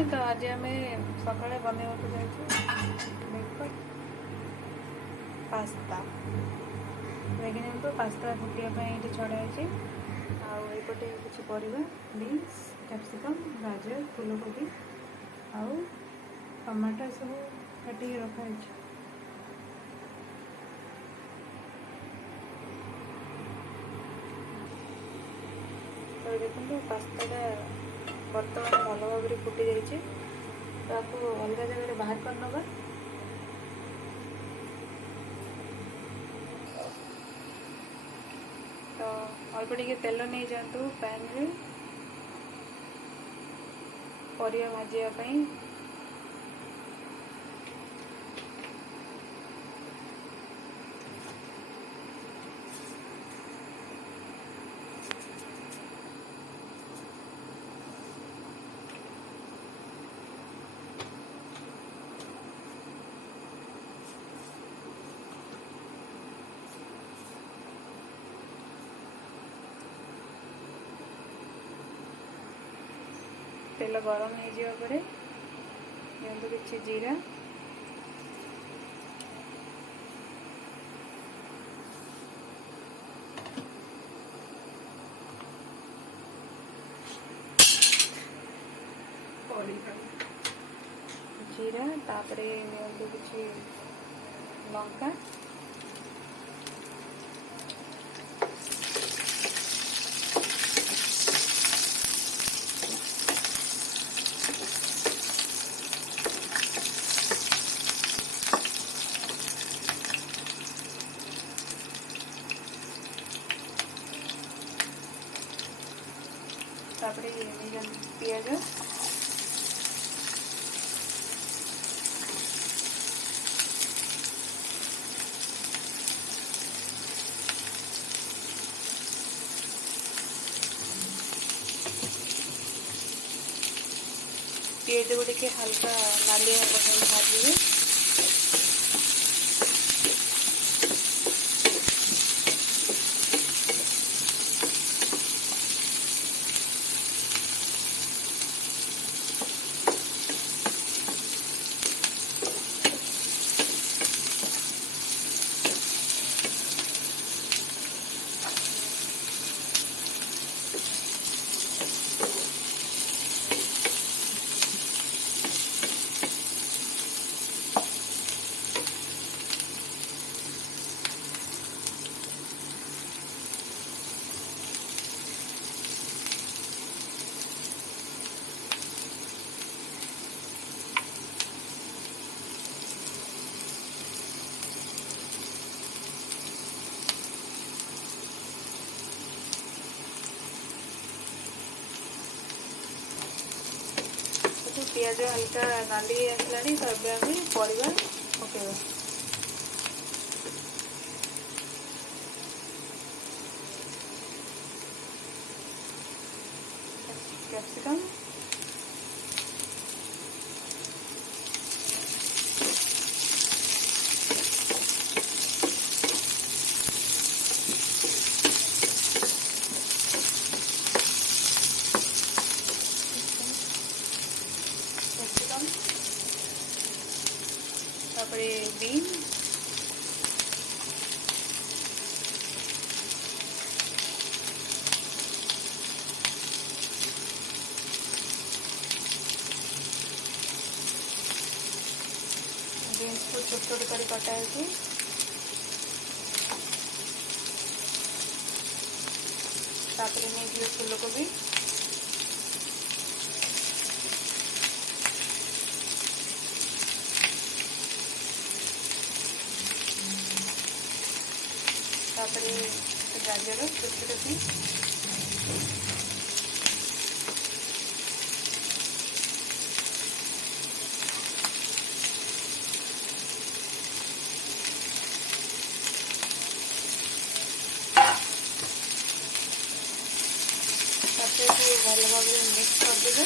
तो आज आम सका बनवाक जाए पास्ता देखिए तो पास्ता फुटापी ये छड़ाई आउटे किसी परिवा बीन्स कैप्सिकम गाजर फूलकोबी आउ टमाटो सब काटिक रखाई। तो देखो पास्ता बर्तमान भल भाव फुटी जाइए तो आपको अलग जगह बाहर कर नवा। तो अल्प टिके तेल नहीं जातु पैन रे परिया भाजापी तेल गरम हो किसी जीरा जीरा तापरे किसी लंका तापरे पियाज पियाज को टे हल्का नाली भाजी पियाज हल्का नाली आसला तो आम परिवा पकेवा कैप्सिकम बीन बीन्स को छोट छोट कर कटा है नहीं फूलकोबी गाजर छोट छोट पीस भल भाव मिक्स करदे।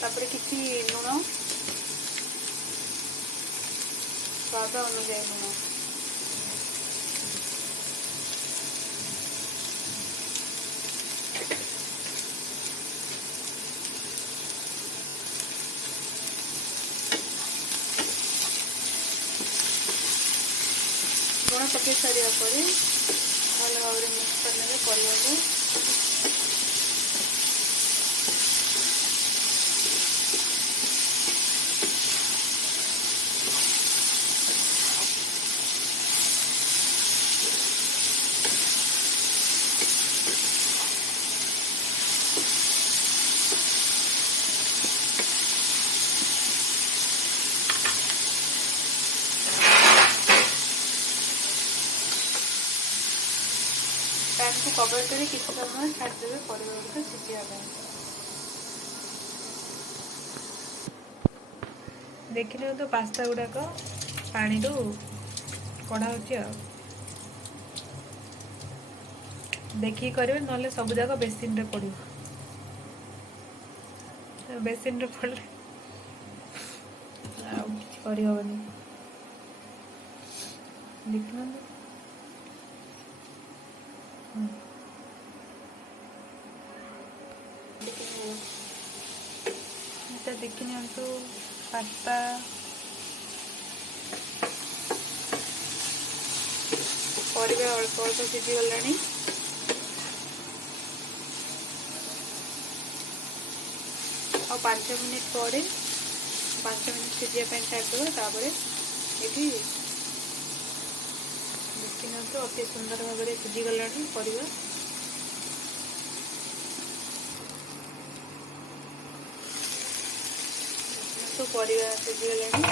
तापर किसी लुण स्वाद अनुसार लुण लुण पकई सारा पर भल भाव मिक्स करने परिवा को पैन को कवर कर किसी समय छाड़देवे परिवा गुड़िक सिझापी। देखने तो पास्ता गुड़ाक पानी कड़ा हो देखिए करेंगे ना सब जाक बेसिन रे पड़ो बेसिन रे पड़े करहबनी देखना देखने तो पास्ता परिवा अल्प अल्प सीझी गलानी और 5 मिनिट पर 5 मिनिट सीझापी छाड़देव ये देखने तो अति सुंदर भाव में सीझी गलानी परिवा तो परिवा सीझी गलानी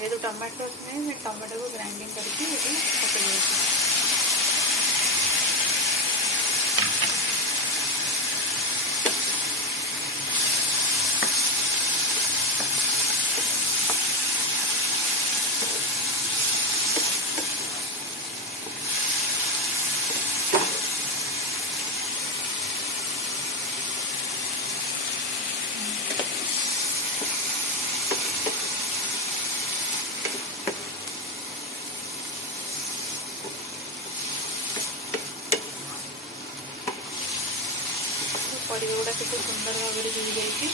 ये तो टमाटो में टमाटो को ग्राइंडिंग करके पकड़ परिवा गुड़ा के सुंदर भाव में सीझी जाइए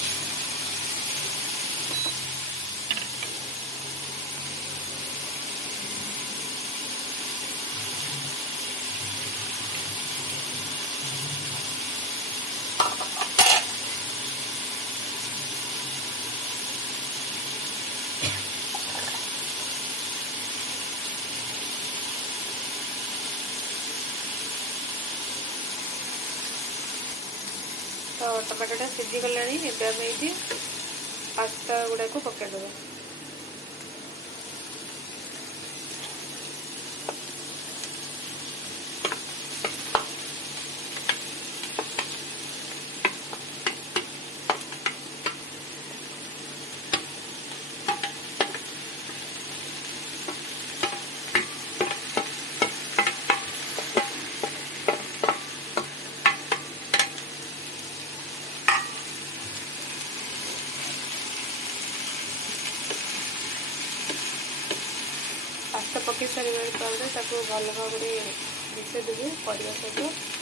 तो टमाटोटा सीझी गलानी एबे आम ये पास्ता गुड़ा को पकईदेव पास्ता पकई सारे भल भाव में मिसेदेवे परिवा सहित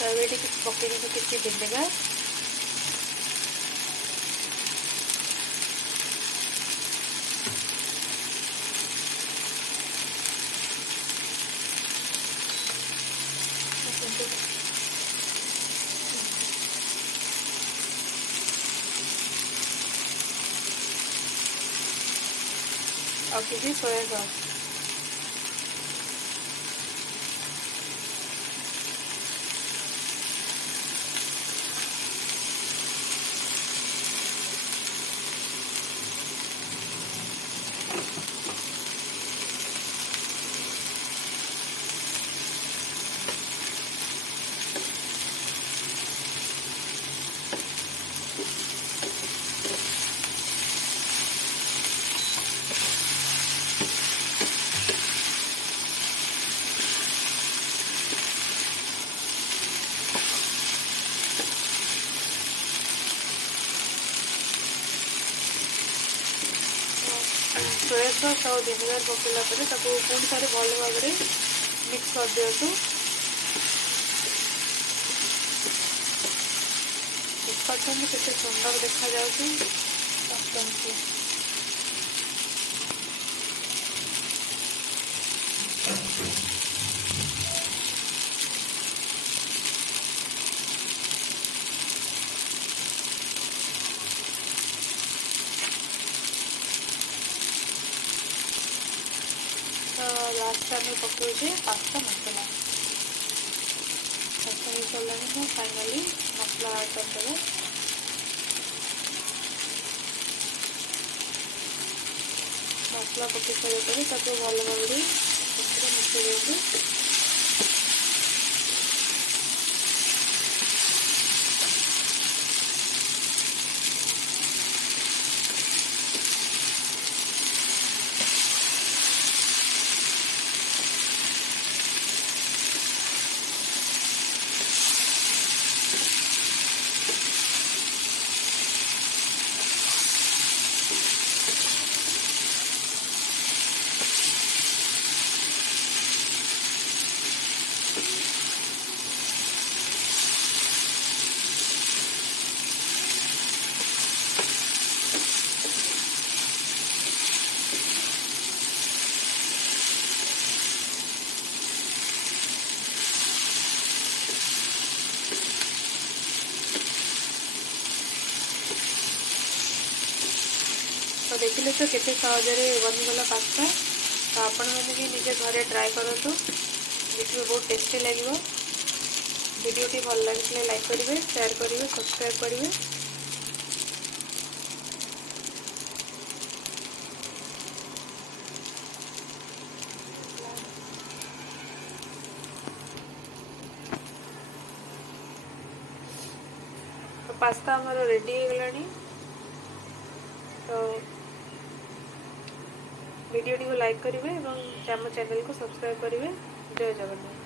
तो ये पकईक किसी विनेगार और किसी सोया सॉस सोया सॉस और विनेगार पकड़ा पुणी थे भल भाव में मिक्स कर दिंतु। देखते केते सुंदर देखा जाउछि। तो लास्ट आम पकाउे पास्ता मसला पास्ता हो सारा तो फाइनाली मसला ऐड करदे। मसला पकई सारे पर भल भाव मिसई दिखाँ। तो देखिले तो केते सहजरे बनीगला पास्ता। तो आपण मैंने भी निजे घरे ट्राए करूँ, देखिए बहुत टेस्टी लगे। वीडियोटी भल लगे लाइक करेंगे, शेयर करेंगे, सब्सक्राइब करेंगे। तो पास्ता हमारा रेडी हो गलानी। तो वीडियो को लाइक करेंगे और चैनल को सब्सक्राइब करेंगे। जय जगन्नाथ।